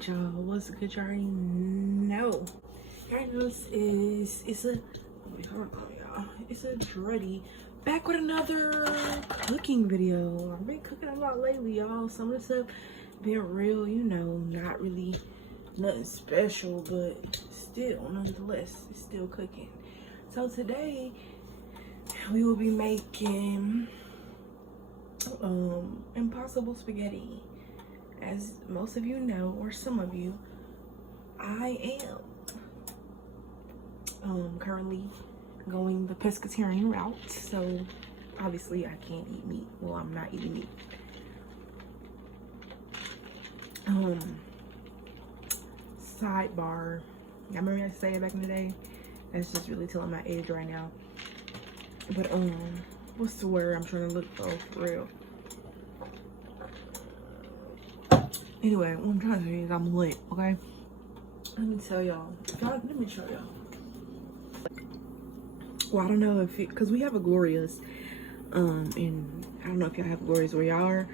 Alright, y'all, what's good? You already know. You already know this is issadready back with another cooking video. I've been cooking a lot lately, y'all. Some of the stuff been real, you know, not really nothing special, but still, nonetheless, it's still cooking. So today we will be making impossible spaghetti. As most of you know, or some of you, I am currently going the pescatarian route, so obviously I can't eat meat. Well, I'm not eating meat. Sidebar, I remember I said it back in the day. That's just really telling my age right now. But what's the word I'm trying to look for real? Anyway, what I'm trying to say is I'm lit, okay? Let me tell y'all. Let me show y'all. Well, I don't know if because we have a Gloria's, and I don't know if y'all have Gloria's where y'all are,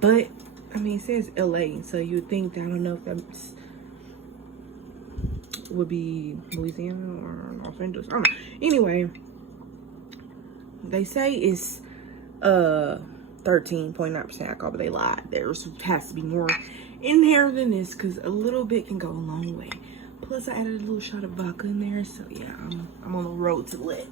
but I mean, it says LA, so you would think that, I don't know if that would be Louisiana or Los Angeles. I don't know. Anyway, they say it's 13.9% alcohol, but they lied. There has to be more in there than this, because a little bit can go a long way. Plus I added a little shot of vodka in there, so yeah, I'm on the road to lit.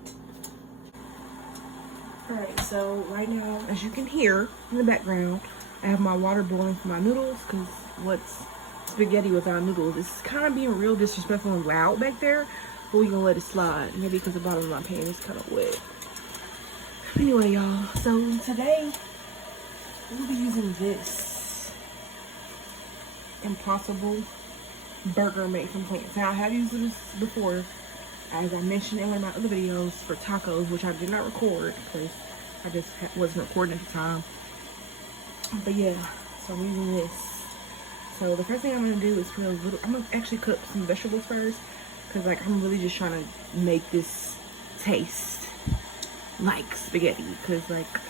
Alright, so right now, as you can hear in the background, I have my water boiling for my noodles, because what's spaghetti without noodles? It's kind of being real disrespectful and loud back there, but we're gonna let it slide, maybe because the bottom of my pan is kind of wet. Anyway, y'all, so today we'll be using this Impossible burger made from plants. Now, I have used this before, as I mentioned in one of my other videos, for tacos, which I did not record because I just wasn't recording at the time. But yeah, so I'm using this. So the first thing I'm gonna do is put a little, I'm gonna actually cook some vegetables first, because like I'm really just trying to make this taste like spaghetti, because like,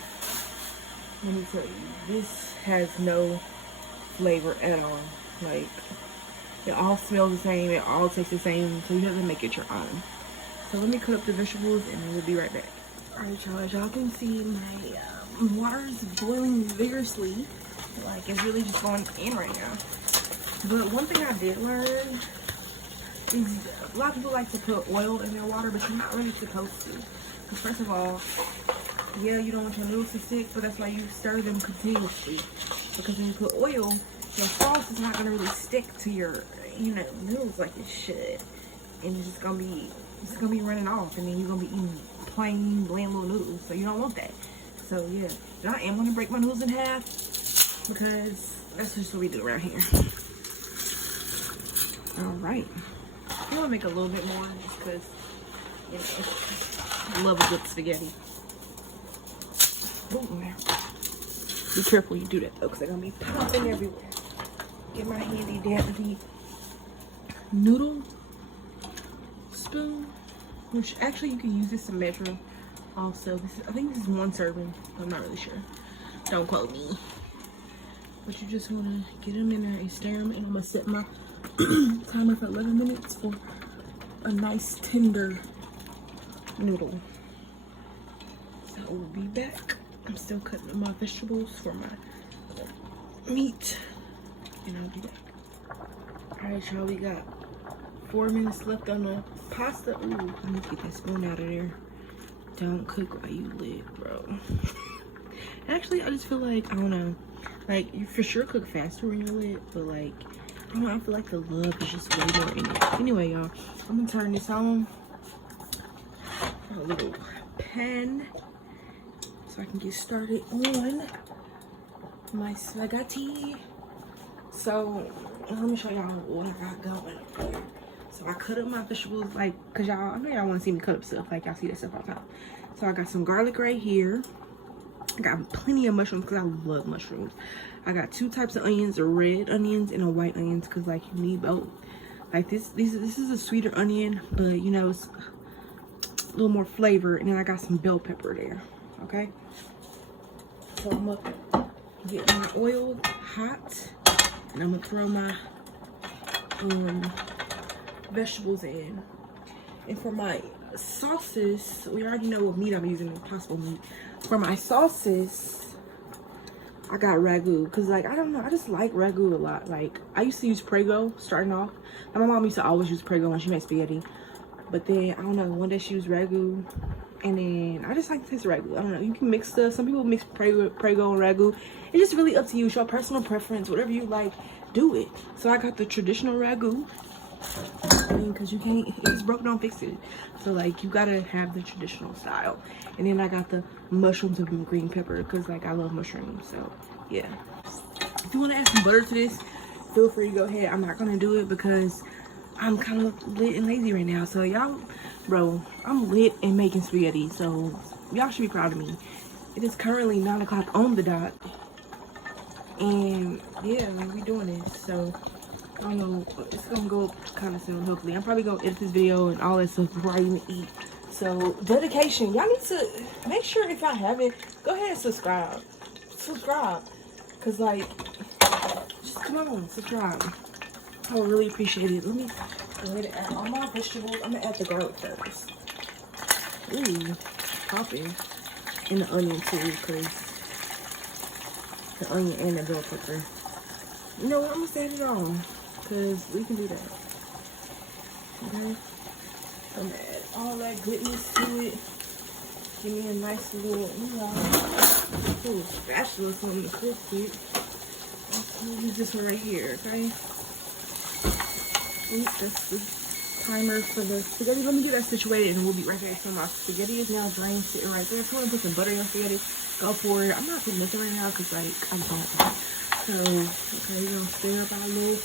let me tell you, this has no flavor at all. Like, it all smells the same, it all tastes the same, so you have to make it your own. So let me cut up the vegetables and then we'll be right back. Alright, y'all, as y'all can see, my water is boiling vigorously. Like, it's really just going in right now. But one thing I did learn is a lot of people like to put oil in their water, but you're not really supposed to. Because first of all, yeah, you don't want your noodles to stick, but that's why you stir them continuously. Because when you put oil, your sauce is not going to really stick to your, you know, noodles like it should. And it's just going to be running off, and then you're going to be eating plain, bland little noodles. So you don't want that. So yeah, and I am going to break my noodles in half, because that's just what we do around here. Alright. I'm going to make a little bit more just because, you know, I love a good spaghetti. Ooh, be careful you do that though, because they're going to be popping everywhere. Get my handy dandy noodle spoon, which actually you can use this to measure also. I think this is 1 serving. I'm not really sure. Don't quote me. But you just want to get them in there and stir them, and I'm going to set my timer for 11 minutes for a nice tender noodle. So we'll be back. I'm still cutting up my vegetables for my meat, and I'll be back. Alright, y'all, we got 4 minutes left on the pasta. Ooh, let me get that spoon out of there. Don't cook while you live, bro. Actually, I just feel like, I don't know, like, you for sure cook faster when you're lit, but like, I don't know, I feel like the love is just way more in it. Anyway, y'all, I'm gonna turn this on. A little pan, so I can get started on my spaghetti. So let me show y'all what I got going. So I cut up my vegetables, like, cause y'all, I know y'all want to see me cut up stuff, like y'all see that stuff all the time. So I got some garlic right here. I got plenty of mushrooms, because I love mushrooms. I got 2 types of onions, a red onions and a white onions, because like you need both. Like this is a sweeter onion, but you know, it's a little more flavor. And then I got some bell pepper there. Okay, so I'm gonna get my oil hot, and I'm gonna throw my vegetables in. And for my sauces, we already know what meat I'm using, impossible meat. For my sauces, I got ragu, because like, I don't know, I just like ragu a lot. Like, I used to use Prego starting off, and my mom used to always use Prego when she made spaghetti. But then, I don't know, one day she used ragu, and then I just like the taste of ragu. I don't know, you can mix stuff. Some people mix Prego and ragu. It's just really up to you. It's your personal preference. Whatever you like, do it. So I got the traditional ragu, because you can't, if it's broke, don't fix it. So like, you gotta have the traditional style. And then I got the mushrooms and green pepper, because like, I love mushrooms. So yeah, if you want to add some butter to this, feel free to go ahead. I'm not gonna do it because I'm kind of lit and lazy right now. So y'all, bro, I'm lit and making spaghetti, so y'all should be proud of me. It is currently 9 o'clock on the dot, and yeah, we doing this. So I don't know, it's gonna go up kind of soon, hopefully. I'm probably gonna edit this video and all that stuff before I even eat. So dedication, y'all need to make sure, if y'all haven't, go ahead and subscribe, because like, just come on, subscribe. I would really appreciate it. Let me go ahead and add all my vegetables. I'm gonna add the garlic first. Ooh, popping. And the onion too, because the onion and the bell pepper. You know what? I'm gonna set it on, because we can do that. Okay. I'm gonna add all that goodness to it. Give me a nice little, spatula or something to cook with. I'm gonna use this one right here, okay? That's the timer for the spaghetti. Let me get that situated and we'll be right back. So my spaghetti is now drained, sitting right there. If you want to put some butter in your spaghetti, go for it. I'm not putting nothing right now because like, I don't. So, okay, we're gonna stir up our little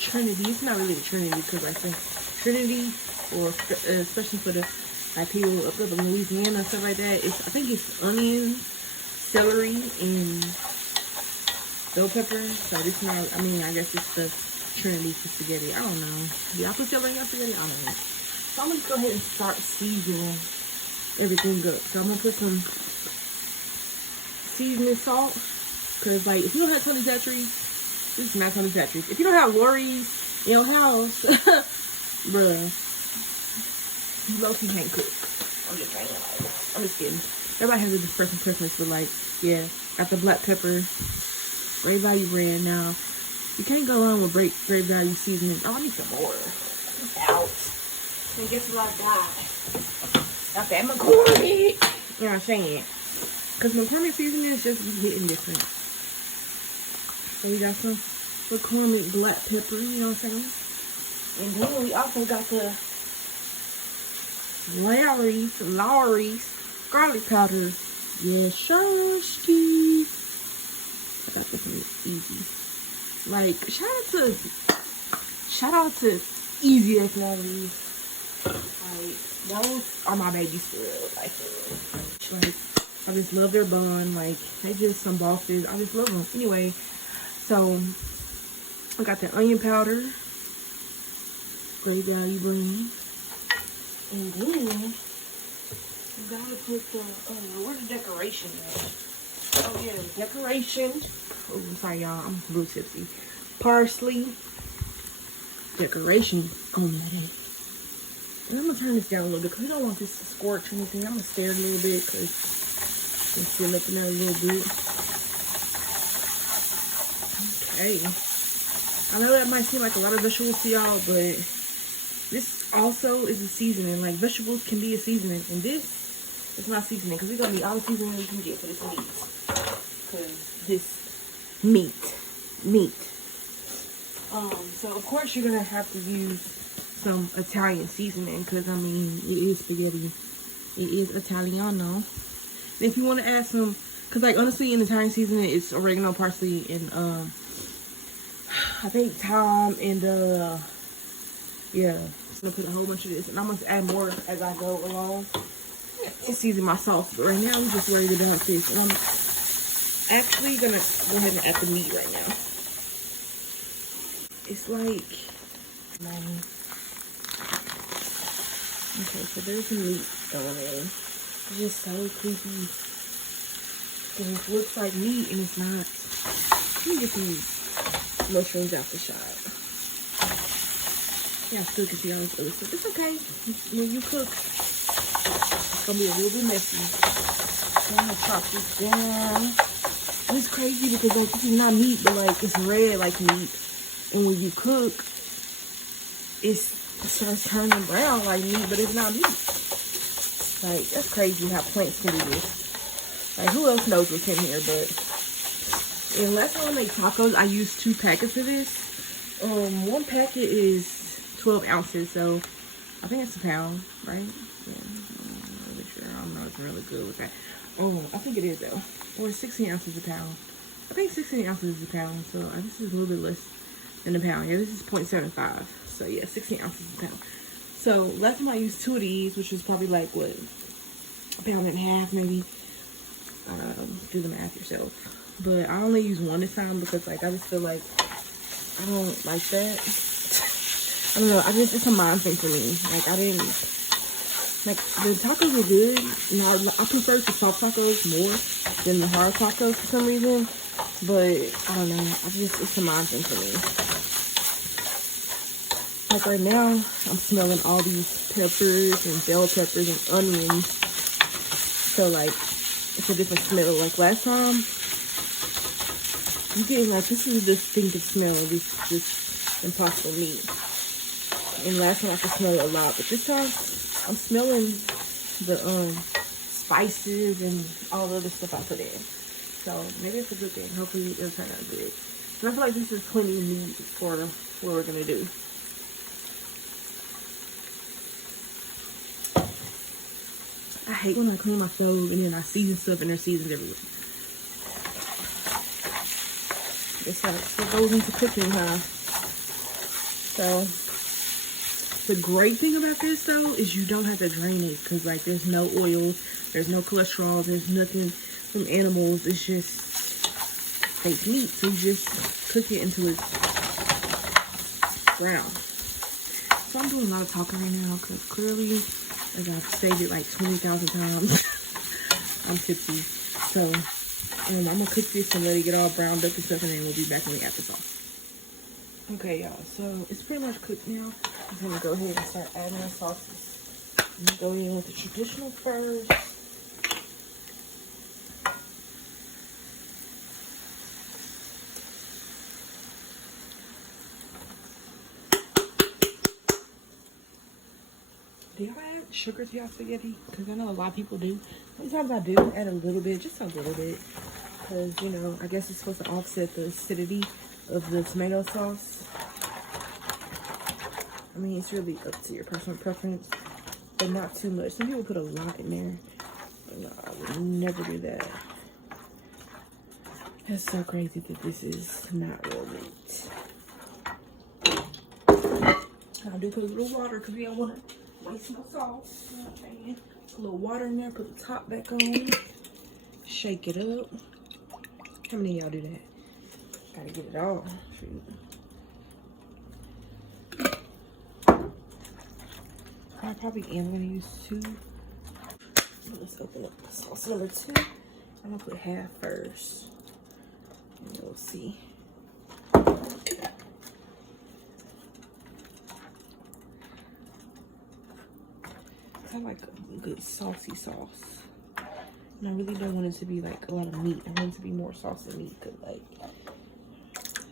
Trinity. It's not really a Trinity because I think Trinity, or especially for the like people up in Louisiana and stuff like that, I think it's onion, celery, and bell pepper. So this is not, I mean, I guess it's the Trinity for spaghetti. I don't know. Do y'all put celery in your spaghetti? I don't know. So I'm gonna go ahead and start seasoning everything up. So I'm gonna put some seasoning salt, because like, if you don't have Tony Chachere's, this is not Tony Chachere's. If you don't have Lori's in your house, bruh, you low-key can't cook. I'm just saying, like, I'm just kidding. Everybody has a different preference, but like, yeah, got the black pepper, Great Value brand. Now, you can't go wrong with Great Value seasoning. Oh, I need some more. Out. And guess what I got? Got that McCormick. You know what I'm saying? Because McCormick seasoning is just hitting different. So we got some McCormick black pepper, you know what I'm saying? And then we also got the Lawry's garlic powder. Yeah, Shawski. I got this one easy. Like, shout out to Easy Technologies. Like, those are my babies for real. Like, for real. Like, I just love their bun. Like, they just some bosses. I just love them. Anyway, so I got the onion powder, Great Value brand, and then you gotta put the where's the decoration at? Oh yeah, decoration. Oh, I'm sorry y'all, I'm a little tipsy. Parsley, decoration on that. And I'm gonna turn this down a little bit because I don't want this to scorch or anything. I'm gonna stir it a little bit because I'm still looking at it a little bit. Okay. I know that might seem like a lot of vegetables to y'all, but this also is a seasoning. Like, vegetables can be a seasoning, and this is not seasoning because we're gonna need all the seasoning we can get for this meat. Because this meat. So of course you're gonna have to use some Italian seasoning because I mean it is spaghetti. It is Italiano. And if you want to add some, because like honestly in Italian seasoning it's oregano, parsley, and I think thyme and yeah. So I'm gonna put a whole bunch of this, and I'm gonna add more as I go along to season my sauce. But right now I'm just ready to done this, and I'm actually gonna go ahead and add the meat right now. It's like, man. Okay, so there's some meat going in. It's just so creepy. Because it looks like meat and it's not. Let me get these mushrooms out the shot. Yeah, I still can see all this other stuff. It's okay. When you cook, it's gonna be a little bit messy. So I'm gonna chop this down. And it's crazy because like this is not meat, but like it's red like meat. And when you cook, it starts turning brown like meat, but it's not meat. Like that's crazy how plants can do this. Like who else knows what's in here? But and last time I make tacos, I used 2 packets of this. One packet is 12 ounces, so I think it's a pound, right? Yeah, I'm not really sure. I'm not really good with that. I think it is though. Or 16 ounces a pound. I think 16 ounces is a pound, so this is a little bit less than a pound. Yeah, this is 0.75. So yeah, 16 ounces a pound. So last time I used 2 of these, which was probably like what, a pound and a half maybe. Do the math yourself. But I only use 1 this time because like I just feel like I don't like that. I don't know. It's a mind thing for me. Like I didn't like the tacos were good. You know, I prefer the soft tacos more than the hard tacos for some reason. But I don't know. It's a mind thing for me. Like right now, I'm smelling all these peppers and bell peppers and onions. So like it's a different smell. Like last time, you getting like this is a distinctive smell of this impossible meat. And last time I could smell it a lot, but this time I'm smelling the spices and all the other stuff I put in. So maybe it's a good thing. Hopefully it'll turn out good. And I feel like this is plenty of meat for what we're gonna do. I hate when I clean my stove and then I season stuff and there's seasons everywhere. It's like what goes into cooking, huh? So the great thing about this though is you don't have to drain it because like there's no oil, there's no cholesterol, there's nothing from animals. It's just fake meat. So you just cook it until it's brown. So I'm doing a lot of talking right now because clearly, as I've stated like 20,000 times, I'm tipsy. So I'm gonna cook this and let it get all browned up and stuff, and then we'll be back when we add the sauce. Okay, y'all. So it's pretty much cooked now. I'm gonna go ahead and start adding the sauces. I'm gonna go in with the traditional first. Do y'all add sugar to y'all spaghetti? Because I know a lot of people do. Sometimes I do add a little bit, just a little bit. Because, you know, I guess it's supposed to offset the acidity of the tomato sauce. I mean, it's really up to your personal preference, but not too much. Some people put a lot in there, but no, I would never do that. That's so crazy that this is not real meat. I do put a little water because we don't want to waste my sauce. Okay. A little water in there, put the top back on, shake it up. How many of y'all do that? Gotta get it all. Shoot. I probably am gonna use 2. Let's open up sauce number 2. I'm gonna put half first, and we'll see. I like a good saucy sauce, and I really don't want it to be like a lot of meat. I want it to be more sauce than meat, cause like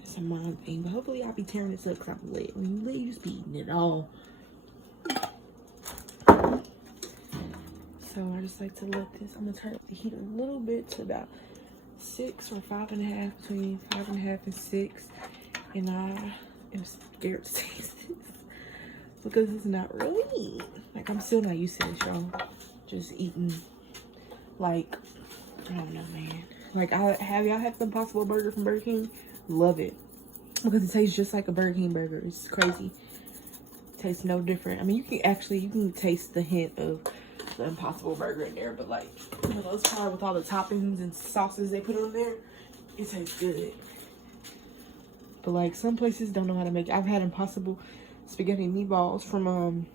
it's a mom thing. But hopefully I'll be tearing this up because I'm lit. When you lit, you just be eating it all. So I just like to let this, I'm gonna turn the heat a little bit to about 6 or 5.5, between 5.5 and 6. And I am scared to taste this because it's not really meat. Like I'm still not used to this, y'all. Just eating like, I don't know, man. Like have y'all had the Impossible Burger from Burger King? Love it. Because it tastes just like a Burger King burger. It's crazy. It tastes no different. I mean, you can taste the hint of the Impossible Burger in there, but like, you know, those part with all the toppings and sauces they put on there, it tastes good. But like, some places don't know how to make it. I've had Impossible spaghetti meatballs from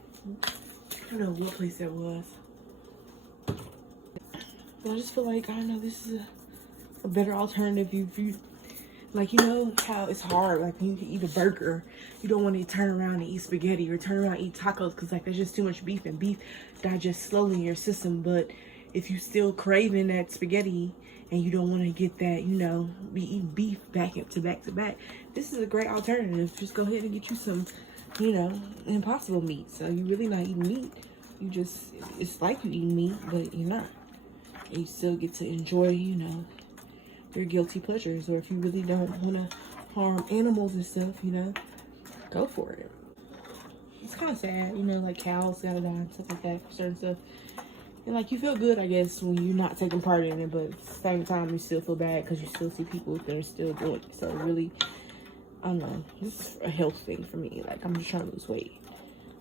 I don't know what place that was. But I just feel like, I don't know, this is a better alternative if you Like, you know how it's hard, like when you eat a burger, you don't want to turn around and eat spaghetti or turn around and eat tacos because like there's just too much beef, and beef digests slowly in your system. But if you still craving that spaghetti and you don't want to get that, you know, be eating beef back to back to back, this is a great alternative. Just go ahead and get you some, you know, impossible meat. So you're really not eating meat. You just, it's like you eating meat, but you're not. And you still get to enjoy, you know, your guilty pleasures. Or if you really don't want to harm animals and stuff, you know, go for it. It's kind of sad, you know, like cows gotta die and stuff like that for certain stuff. And like you feel good, I guess, when you're not taking part in it, but at the same time you still feel bad because you still see people that are still doing it. So really, I don't know, it's a health thing for me. Like, I'm just trying to lose weight,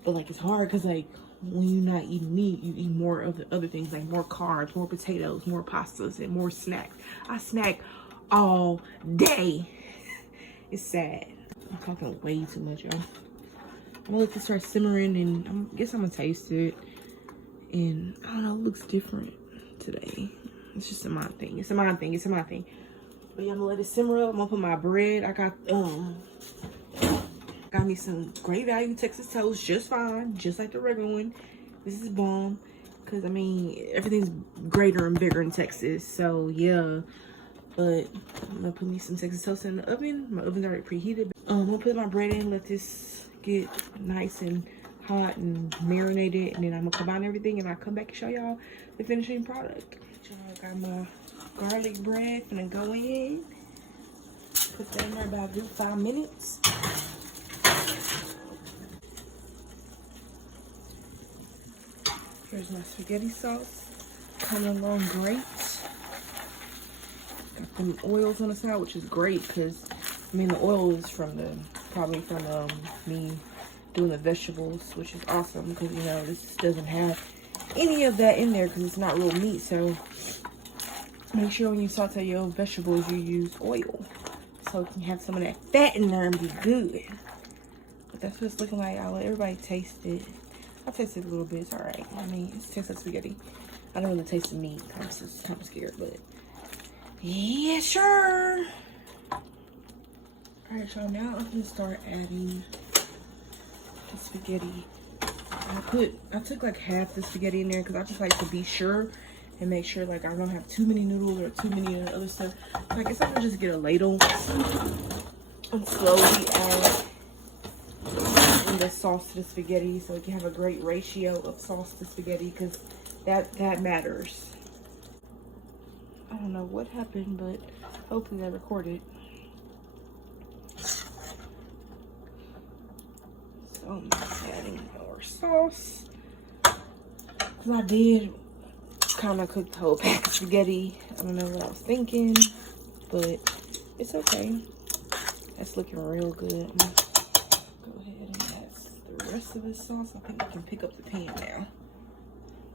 but like it's hard because like when you're not eating meat, you eat more of the other things, like more carbs, more potatoes, more pastas, and more snacks. I snack all day. It's sad. I'm talking way too much, y'all. I'm gonna let this start simmering, and I guess I'm gonna taste it. And I don't know, it looks different today. It's just a mind thing. It's a mind thing. It's a mind thing. But yeah, I'm gonna let it simmer up. I'm gonna put my bread. I got me some great value Texas toast, just fine, just like the regular one. This is bomb, cause I mean everything's greater and bigger in Texas. So yeah, but I'm gonna put me some Texas toast in the oven. My oven's already preheated. I'm gonna put my bread in, let this get nice and hot and marinated, and then I'm gonna combine everything, and I'll come back and show y'all the finishing product. Y'all, got my garlic bread, gonna go in, put that in there about a good 5 minutes. Here's my spaghetti sauce, coming along great. Got them oils on the side, which is great because I mean the oil is from probably from me doing the vegetables, which is awesome because you know this doesn't have any of that in there because it's not real meat. So make sure when you saute your vegetables you use oil so it can have some of that fat in there and be good. But that's what it's looking like. I'll let everybody taste it. I'll taste it a little bit. It's all right. I mean, it tastes like spaghetti. I don't really taste the meat. I'm just kind of scared, but yeah, sure. All right, y'all. Now I'm gonna start adding the spaghetti. I took like half the spaghetti in there because I just like to be sure and make sure like I don't have too many noodles or too many other stuff. So I guess I'm gonna just get a ladle and slowly add the sauce to the spaghetti so it can have a great ratio of sauce to spaghetti because that matters. I don't know what happened, but hopefully I recorded. So I'm adding more sauce because I did kind of cook the whole pack of spaghetti. I don't know what I was thinking, but it's okay. That's looking real good. I'm gonna go ahead and add the rest of this sauce. I think I can pick up the pan now.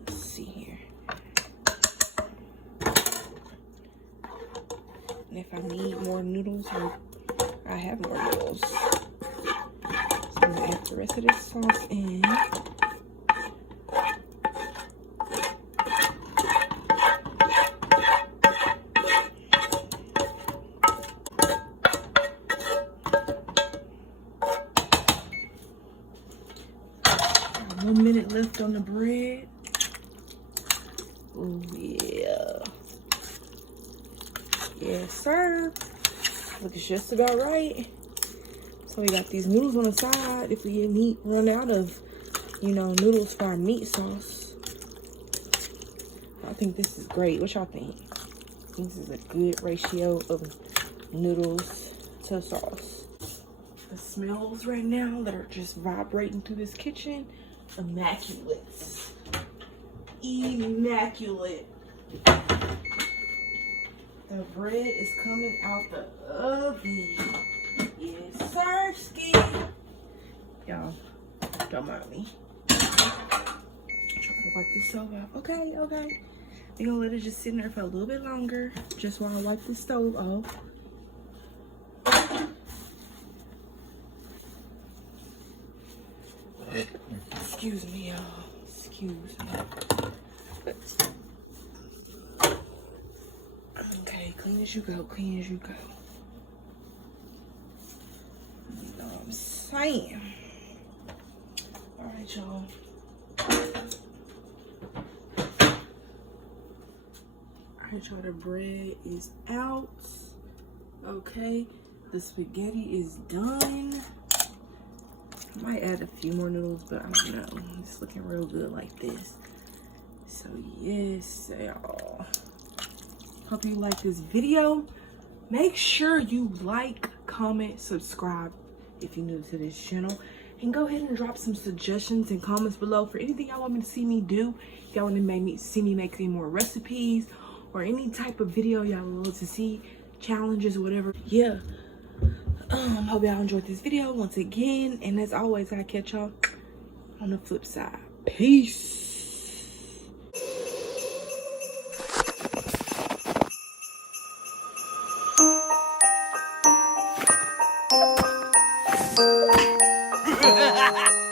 Let's see here. And if I need more noodles, I have more noodles. So I'm gonna add the rest of this sauce in. Got 1 minute left on the bread. Oh yeah. Yes, sir. Looks just about right. So we got these noodles on the side. If we run out of, you know, noodles for our meat sauce. I think this is great. What y'all think? I think this is a good ratio of noodles to sauce. The smells right now that are just vibrating through this kitchen, immaculate. Immaculate. The bread is coming out the oven. Yes, sir, ski. Y'all, don't mind me. I'm trying to wipe this stove out. Okay, okay. We're gonna let it just sit in there for a little bit longer, just while I wipe the stove off. Excuse me, y'all. Excuse me. Okay, clean as you go, clean as you go. saying? Alright, y'all. Alright, y'all, the bread is out. Okay, the spaghetti is done. I might add a few more noodles, but I don't know. It's looking real good like this. So yes, y'all. Hope you like this video. Make sure you like, comment, subscribe if you're new to this channel. And go ahead and drop some suggestions and comments below for anything y'all want me to see me do. Y'all want to see me make any more recipes or any type of video y'all would love to see, challenges or whatever. Yeah. Hope y'all enjoyed this video once again. And as always, I'll catch y'all on the flip side. Peace. Ha ha ha!